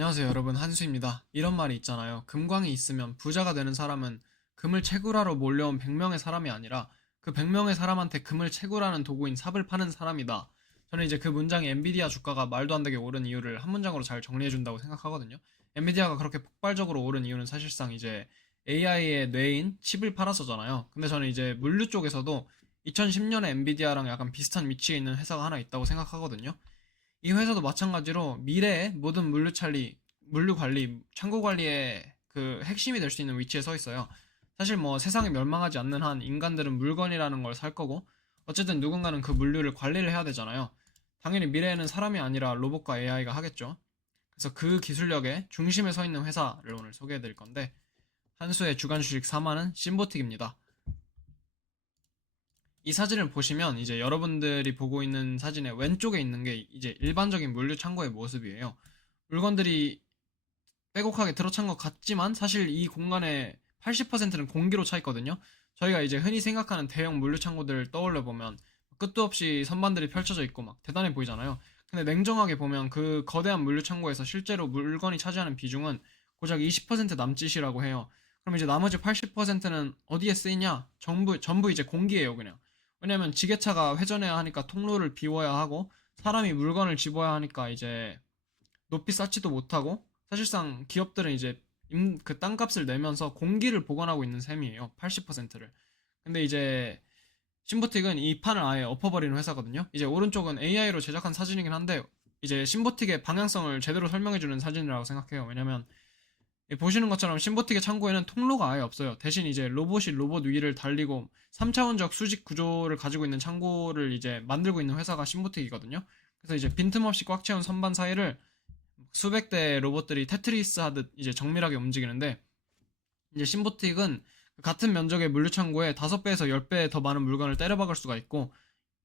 안녕하세요, 여러분. 한수입니다. 이런 말이 있잖아요. 금광이 있으면 부자가 되는 사람은 금을 채굴하러 몰려온 100명의 사람이 아니라 그 100명의 사람한테 금을 채굴하는 도구인 삽을 파는 사람이다. 저는 이제 그 문장이 엔비디아 주가가 말도 안 되게 오른 이유를 한 문장으로 잘 정리해준다고 생각하거든요. 엔비디아가 그렇게 폭발적으로 오른 이유는 사실상 이제 AI의 뇌인 칩을 팔아서잖아요. 근데 저는 이제 물류 쪽에서도 2010년에 엔비디아랑 약간 비슷한 위치에 있는 회사가 하나 있다고 생각하거든요. 이 회사도 마찬가지로 미래의 모든 물류 관리, 창고 관리의 그 핵심이 될 수 있는 위치에 서 있어요. 사실 뭐 세상이 멸망하지 않는 한 인간들은 물건이라는 걸 살 거고, 어쨌든 누군가는 그 물류를 관리를 해야 되잖아요. 당연히 미래에는 사람이 아니라 로봇과 AI가 하겠죠. 그래서 그 기술력의 중심에 서 있는 회사를 오늘 소개해 드릴 건데, 한수의 주간 주식 4만은 심보틱입니다. 이 사진을 보시면 이제 여러분들이 보고 있는 사진의 왼쪽에 있는 게 이제 일반적인 물류 창고의 모습이에요. 물건들이 빼곡하게 들어찬 것 같지만 사실 이 공간의 80%는 공기로 차 있거든요. 저희가 이제 흔히 생각하는 대형 물류 창고들 떠올려 보면 끝도 없이 선반들이 펼쳐져 있고 막 대단해 보이잖아요. 근데 냉정하게 보면 그 거대한 물류 창고에서 실제로 물건이 차지하는 비중은 고작 20% 남짓이라고 해요. 그럼 이제 나머지 80%는 어디에 쓰이냐? 전부 이제 공기예요, 그냥. 왜냐면 지게차가 회전해야 하니까 통로를 비워야 하고 사람이 물건을 집어야 하니까 이제 높이 쌓지도 못하고 사실상 기업들은 이제 그 땅값을 내면서 공기를 보관하고 있는 셈이에요. 80%를. 근데 이제 심보틱은 이 판을 아예 엎어버리는 회사거든요. 이제 오른쪽은 AI로 제작한 사진이긴 한데 이제 심보틱의 방향성을 제대로 설명해주는 사진이라고 생각해요. 왜냐면 보시는 것처럼 심보틱의 창고에는 통로가 아예 없어요. 대신 이제 로봇이 로봇 위를 달리고 3차원적 수직 구조를 가지고 있는 창고를 이제 만들고 있는 회사가 심보틱이거든요. 그래서 이제 빈틈없이 꽉 채운 선반 사이를 수백 대의 로봇들이 테트리스 하듯 이제 정밀하게 움직이는데 이제 심보틱은 같은 면적의 물류창고에 5배에서 10배 더 많은 물건을 때려박을 수가 있고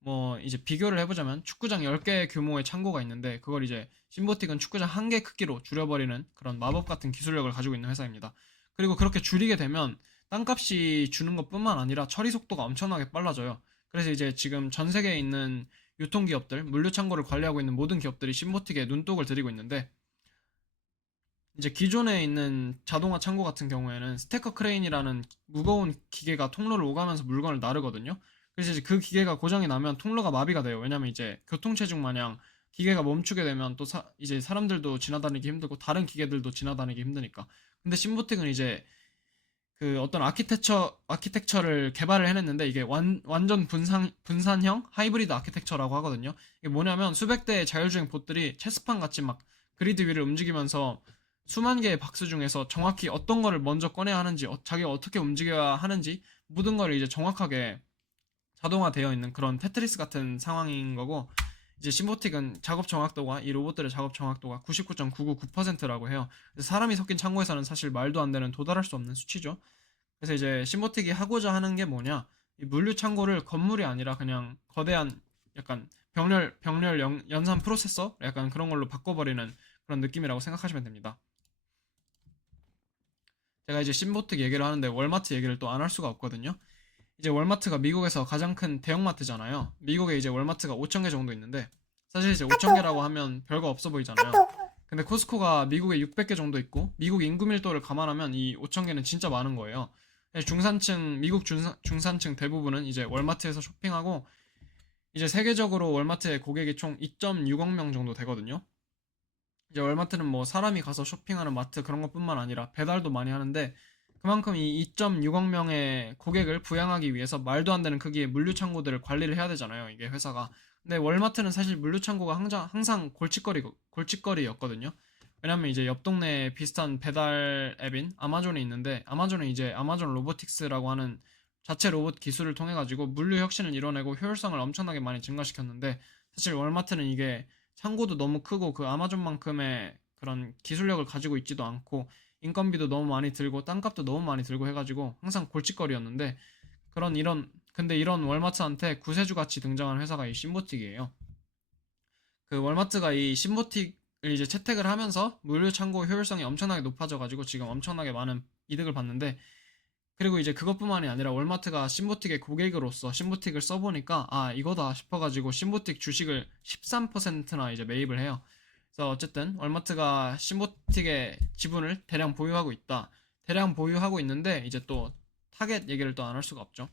뭐 이제 비교를 해보자면 축구장 10개 규모의 창고가 있는데 그걸 이제 심보틱은 축구장 1개 크기로 줄여버리는 그런 마법 같은 기술력을 가지고 있는 회사입니다. 그리고 그렇게 줄이게 되면 땅값이 주는 것뿐만 아니라 처리 속도가 엄청나게 빨라져요. 그래서 이제 지금 전 세계에 있는 유통기업들, 물류창고를 관리하고 있는 모든 기업들이 심보틱에 눈독을 들이고 있는데 이제 기존에 있는 자동화 창고 같은 경우에는 스태커 크레인이라는 무거운 기계가 통로를 오가면서 물건을 나르거든요. 그래서 이제 그 기계가 고장이 나면 통로가 마비가 돼요. 왜냐면 이제 교통체증 마냥 기계가 멈추게 되면 또 이제 사람들도 지나다니기 힘들고 다른 기계들도 지나다니기 힘드니까. 근데 심보틱은 이제 그 어떤 아키텍처를 개발을 해냈는데 이게 완전 분산형 하이브리드 아키텍처라고 하거든요. 이게 뭐냐면 수백 대의 자율주행 봇들이 체스판 같이 막 그리드 위를 움직이면서 수만 개의 박스 중에서 정확히 어떤 거를 먼저 꺼내야 하는지, 자기가 어떻게 움직여야 하는지 모든 걸 이제 정확하게 자동화되어 있는 그런 테트리스 같은 상황인 거고 이제 심보틱은 작업 정확도가 이 로봇들의 작업 정확도가 99.999%라고 해요. 그래서 사람이 섞인 창고에서는 사실 말도 안 되는 도달할 수 없는 수치죠. 그래서 이제 심보틱이 하고자 하는 게 뭐냐? 이 물류 창고를 건물이 아니라 그냥 거대한 약간 병렬 연산 프로세서 약간 그런 걸로 바꿔버리는 그런 느낌이라고 생각하시면 됩니다. 제가 이제 심보틱 얘기를 하는데 월마트 얘기를 또 안 할 수가 없거든요. 이제 월마트가 미국에서 가장 큰 대형마트잖아요. 미국에 이제 월마트가 5천 개 정도 있는데 사실 이제 5천 개라고 하면 별거 없어 보이잖아요. 근데 코스코가 미국에 600개 정도 있고 미국 인구 밀도를 감안하면 이 5천 개는 진짜 많은 거예요. 미국 중산층 대부분은 이제 월마트에서 쇼핑하고 이제 세계적으로 월마트의 고객이 총 2.60명 정도 되거든요. 이제 월마트는 뭐 사람이 가서 쇼핑하는 마트 그런 것뿐만 아니라 배달도 많이 하는데 그만큼 이 2.6억 명의 고객을 부양하기 위해서 말도 안 되는 크기의 물류 창고들을 관리를 해야 되잖아요. 이게 회사가. 근데 월마트는 사실 물류 창고가 항상 골칫거리였거든요. 왜냐면 이제 옆 동네에 비슷한 배달 앱인 아마존이 있는데 아마존은 이제 아마존 로보틱스라고 하는 자체 로봇 기술을 통해 가지고 물류 혁신을 이뤄내고 효율성을 엄청나게 많이 증가시켰는데 사실 월마트는 이게 창고도 너무 크고 그 아마존만큼의 그런 기술력을 가지고 있지도 않고 인건비도 너무 많이 들고 땅값도 너무 많이 들고 해가지고 항상 골칫거리였는데 근데 이런 월마트한테 구세주 같이 등장한 회사가 이 심보틱이에요. 그 월마트가 이 심보틱을 이제 채택을 하면서 물류 창고 효율성이 엄청나게 높아져가지고 지금 엄청나게 많은 이득을 봤는데 그리고 이제 그것뿐만이 아니라 월마트가 심보틱의 고객으로서 심보틱을 써보니까 아 이거다 싶어가지고 심보틱 주식을 13%나 이제 매입을 해요. 그래서 어쨌든 월마트가 신보틱의 지분을 대량 보유하고 있다. 대량 보유하고 있는데 이제 또 타겟 얘기를 또 안 할 수가 없죠.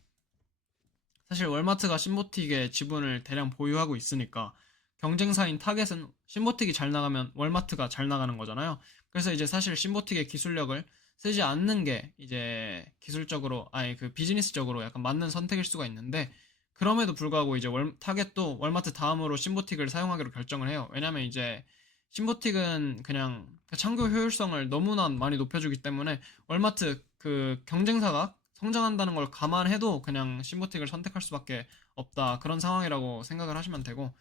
사실 월마트가 신보틱의 지분을 대량 보유하고 있으니까 경쟁사인 타겟은 신보틱이 잘 나가면 월마트가 잘 나가는 거잖아요. 그래서 이제 사실 신보틱의 기술력을 쓰지 않는 게 이제 기술적으로 아니 그 비즈니스적으로 약간 맞는 선택일 수가 있는데 그럼에도 불구하고 이제 타겟도 월마트 다음으로 신보틱을 사용하기로 결정을 해요. 왜냐면 이제 신보틱은 그냥 그 창고 효율성을 너무나 많이 높여주기 때문에 월마트 그 경쟁사가 성장한다는 걸 감안해도 그냥 신보틱을 선택할 수밖에 없다. 그런 상황이라고 생각을 하시면 되고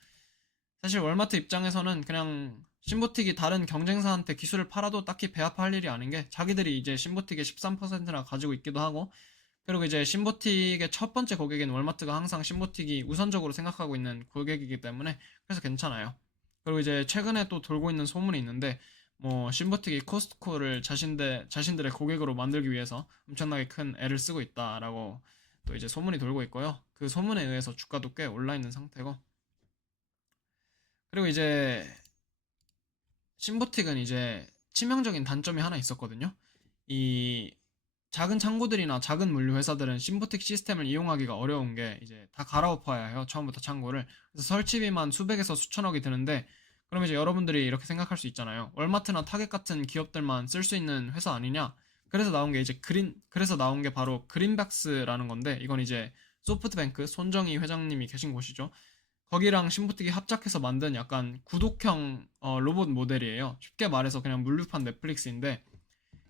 사실 월마트 입장에서는 그냥 신보틱이 다른 경쟁사한테 기술을 팔아도 딱히 배합할 일이 아닌 게 자기들이 이제 신보틱의 13%나 가지고 있기도 하고 그리고 이제 신보틱의 첫 번째 고객인 월마트가 항상 신보틱이 우선적으로 생각하고 있는 고객이기 때문에 그래서 괜찮아요. 그리고 이제 최근에 또 돌고 있는 소문이 있는데 뭐 신보틱이 코스트코를 자신들의 고객으로 만들기 위해서 엄청나게 큰 애를 쓰고 있다라고 또 이제 소문이 돌고 있고요. 그 소문에 의해서 주가도 꽤 올라 있는 상태고 그리고 이제 신보틱은 이제 치명적인 단점이 하나 있었거든요. 이 작은 창고들이나 작은 물류 회사들은 신보틱 시스템을 이용하기가 어려운 게 이제 다 갈아엎어야 해요. 처음부터 창고를. 그래서 설치비만 수백에서 수천억이 드는데 그럼 이제 여러분들이 이렇게 생각할 수 있잖아요. 월마트나 타겟 같은 기업들만 쓸 수 있는 회사 아니냐? 그래서 나온 게 이제 그래서 나온 게 바로 그린박스라는 건데 이건 이제 소프트뱅크 손정희 회장님이 계신 곳이죠. 거기랑 신보틱이 합작해서 만든 약간 구독형 로봇 모델이에요. 쉽게 말해서 그냥 물류판 넷플릭스인데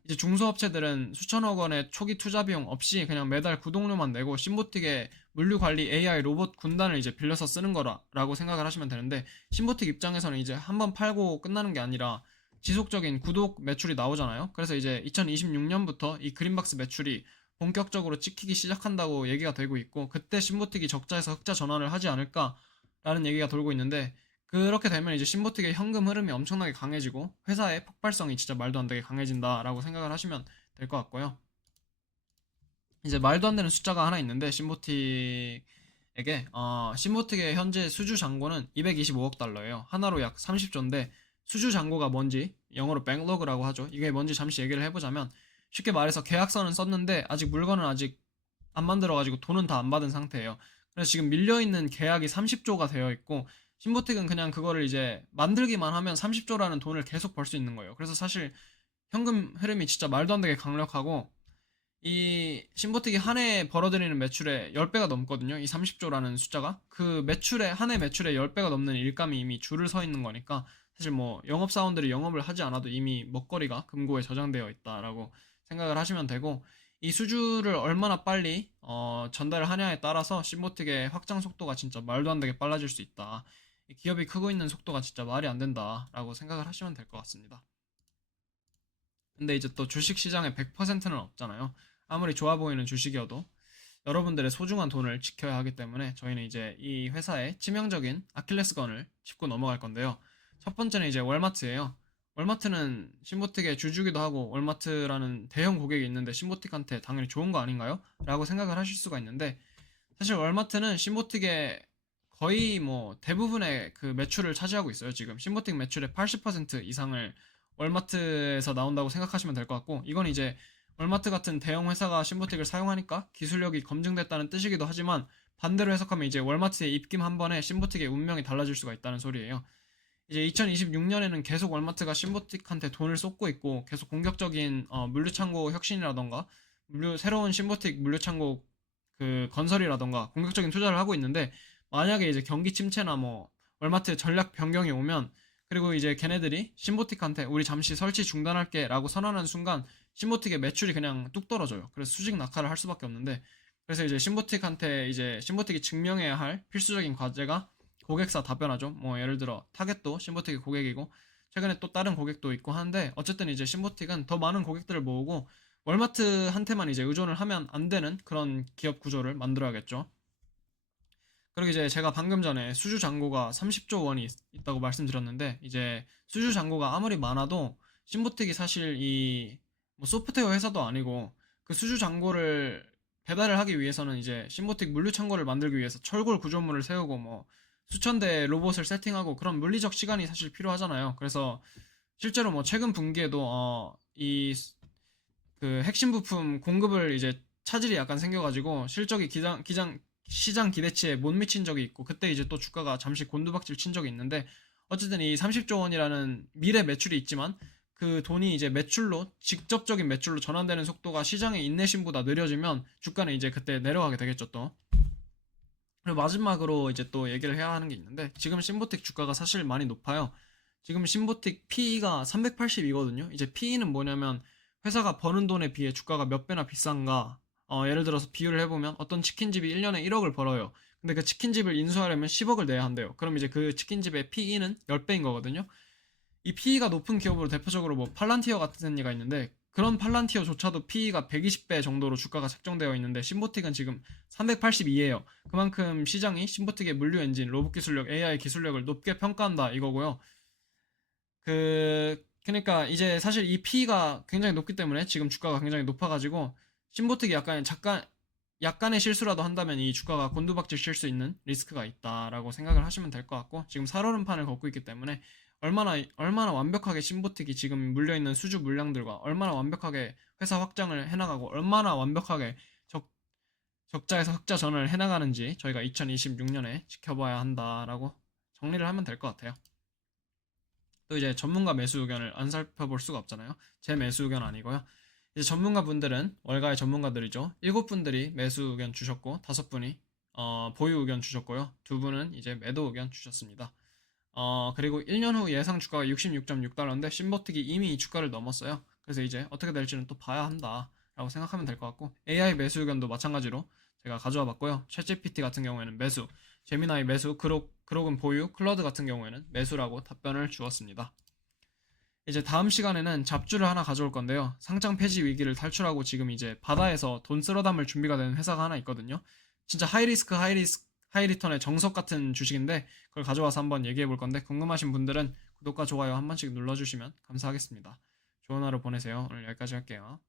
이제 중소업체들은 수천억 원의 초기 투자 비용 없이 그냥 매달 구독료만 내고 신보틱의 물류 관리 AI 로봇 군단을 이제 빌려서 쓰는 거라고 생각을 하시면 되는데 신보틱 입장에서는 이제 한번 팔고 끝나는 게 아니라 지속적인 구독 매출이 나오잖아요. 그래서 이제 2026년부터 이 그린박스 매출이 본격적으로 찍히기 시작한다고 얘기가 되고 있고 그때 신보틱이 적자에서 흑자 전환을 하지 않을까라는 얘기가 돌고 있는데 그렇게 되면 이제 신보틱의 현금 흐름이 엄청나게 강해지고 회사의 폭발성이 진짜 말도 안 되게 강해진다라고 생각을 하시면 될 것 같고요. 이제 말도 안 되는 숫자가 하나 있는데 신보틱의 현재 수주 잔고는 225억 달러예요. 하나로 약 30조인데 수주 잔고가 뭔지 영어로 백로그라고 하죠. 이게 뭔지 잠시 얘기를 해보자면 쉽게 말해서 계약서는 썼는데 아직 물건은 아직 안 만들어가지고 돈은 다 안 받은 상태예요. 그래서 지금 밀려있는 계약이 30조가 되어 있고 신보틱은 그냥 그거를 이제 만들기만 하면 30조라는 돈을 계속 벌 수 있는 거예요. 그래서 사실 현금 흐름이 진짜 말도 안 되게 강력하고 이 신보틱이 한 해에 벌어들이는 매출의 10배가 넘거든요. 이 30조라는 숫자가. 그 매출의, 한 해 매출의 10배가 넘는 일감이 이미 줄을 서 있는 거니까 사실 뭐 영업사원들이 영업을 하지 않아도 이미 먹거리가 금고에 저장되어 있다라고 생각을 하시면 되고 이 수주를 얼마나 빨리 전달을 하냐에 따라서 신보틱의 확장 속도가 진짜 말도 안 되게 빨라질 수 있다. 이 기업이 크고 있는 속도가 진짜 말이 안 된다라고 생각을 하시면 될 것 같습니다. 근데 이제 또 주식 시장에 100%는 없잖아요. 아무리 좋아 보이는 주식이어도 여러분들의 소중한 돈을 지켜야 하기 때문에 저희는 이제 이 회사의 치명적인 아킬레스건을 짚고 넘어갈 건데요. 첫 번째는 이제 월마트예요. 월마트는 신보틱의 주주기도 하고 월마트라는 대형 고객이 있는데 신보틱한테 당연히 좋은 거 아닌가요? 라고 생각을 하실 수가 있는데 사실 월마트는 신보틱의 거의 뭐 대부분의 그 매출을 차지하고 있어요. 지금 신보틱 매출의 80% 이상을 월마트에서 나온다고 생각하시면 될 것 같고 이건 이제 월마트 같은 대형 회사가 신보틱을 사용하니까 기술력이 검증됐다는 뜻이기도 하지만 반대로 해석하면 이제 월마트의 입김 한 번에 신보틱의 운명이 달라질 수가 있다는 소리예요. 이제 2026년에는 계속 월마트가 신보틱한테 돈을 쏟고 있고 계속 공격적인 물류창고 혁신이라던가 새로운 신보틱 물류창고 그 건설이라던가 공격적인 투자를 하고 있는데 만약에 이제 경기 침체나 뭐 월마트 전략 변경이 오면 그리고 이제 걔네들이 신보틱한테 우리 잠시 설치 중단할게 라고 선언하는 순간 신보틱의 매출이 그냥 뚝 떨어져요. 그래서 수직 낙하를 할 수밖에 없는데 그래서 이제 신보틱한테 이제 신보틱이 증명해야 할 필수적인 과제가 고객사 답변하죠. 뭐 예를 들어 타겟도 신보틱의 고객이고 최근에 또 다른 고객도 있고 하는데 어쨌든 이제 신보틱은 더 많은 고객들을 모으고 월마트한테만 이제 의존을 하면 안 되는 그런 기업 구조를 만들어야겠죠. 그리고 이제 제가 방금 전에 수주 잔고가 30조 원이 있다고 말씀드렸는데 이제 수주 잔고가 아무리 많아도 신보틱이 사실 이뭐 소프트웨어 회사도 아니고 그 수주 잔고를 배달을 하기 위해서는 이제 신보틱 물류 창고를 만들기 위해서 철골 구조물을 세우고 뭐 수천 대의 로봇을 세팅하고 그런 물리적 시간이 사실 필요하잖아요. 그래서 실제로 뭐 최근 분기에도 이 그 핵심 부품 공급을 이제 차질이 약간 생겨가지고 실적이 시장 기대치에 못 미친 적이 있고, 그때 이제 또 주가가 잠시 곤두박질 친 적이 있는데, 어쨌든 이 30조 원이라는 미래 매출이 있지만 그 돈이 이제 매출로, 직접적인 매출로 전환되는 속도가 시장의 인내심보다 느려지면 주가는 이제 그때 내려가게 되겠죠 또. 그리고 마지막으로 이제 또 얘기를 해야 하는 게 있는데, 지금 심보틱 주가가 사실 많이 높아요. 지금 심보틱 PE가 380이거든요. 이제 PE는 뭐냐면 회사가 버는 돈에 비해 주가가 몇 배나 비싼가. 예를 들어서 비유를 해보면 어떤 치킨집이 1년에 1억을 벌어요. 근데 그 치킨집을 인수하려면 10억을 내야 한대요. 그럼 이제 그 치킨집의 PE는 10배인 거거든요. 이 PE가 높은 기업으로 대표적으로 뭐 팔란티어 같은 애가 있는데, 그런 팔란티어조차도 PE가 120배 정도로 주가가 책정되어 있는데 심보틱은 지금 382예요. 그만큼 시장이 심보틱의 물류 엔진, 로봇 기술력, AI 기술력을 높게 평가한다 이거고요. 그러니까 이제 사실 이 P가 굉장히 높기 때문에 지금 주가가 굉장히 높아가지고, 심보특이 약간의 실수라도 한다면 이 주가가 곤두박질 칠 수 있는 리스크가 있다라고 생각을 하시면 될 것 같고, 지금 살얼음판을 걷고 있기 때문에 얼마나 완벽하게 심보특이 지금 물려있는 수주 물량들과 얼마나 완벽하게 회사 확장을 해나가고 얼마나 완벽하게 적, 적자에서 흑자 전환을 해나가는지 저희가 2026년에 지켜봐야 한다라고 정리를 하면 될 것 같아요. 또 이제 전문가 매수 의견을 안 살펴볼 수가 없잖아요. 제 매수 의견 아니고요. 이제 전문가 분들은 월가의 전문가들이죠. 7분들이 매수 의견 주셨고 5분이 보유 의견 주셨고요. 2분은 이제 매도 의견 주셨습니다. 그리고 1년 후 예상 주가가 66.6달러인데 심버틱이 이미 이 주가를 넘었어요. 그래서 이제 어떻게 될지는 또 봐야 한다라고 생각하면 될 것 같고, AI 매수 의견도 마찬가지로 제가 가져와 봤고요. 챗GPT 같은 경우에는 매수, 제미나이 매수, 그록은 보유, 클러드 같은 경우에는 매수라고 답변을 주었습니다. 이제 다음 시간에는 잡주를 하나 가져올 건데요. 상장 폐지 위기를 탈출하고 지금 이제 바다에서 돈 쓸어 담을 준비가 되는 회사가 하나 있거든요. 진짜 하이리턴의 정석 같은 주식인데 그걸 가져와서 한번 얘기해 볼 건데, 궁금하신 분들은 구독과 좋아요 한 번씩 눌러주시면 감사하겠습니다. 좋은 하루 보내세요. 오늘 여기까지 할게요.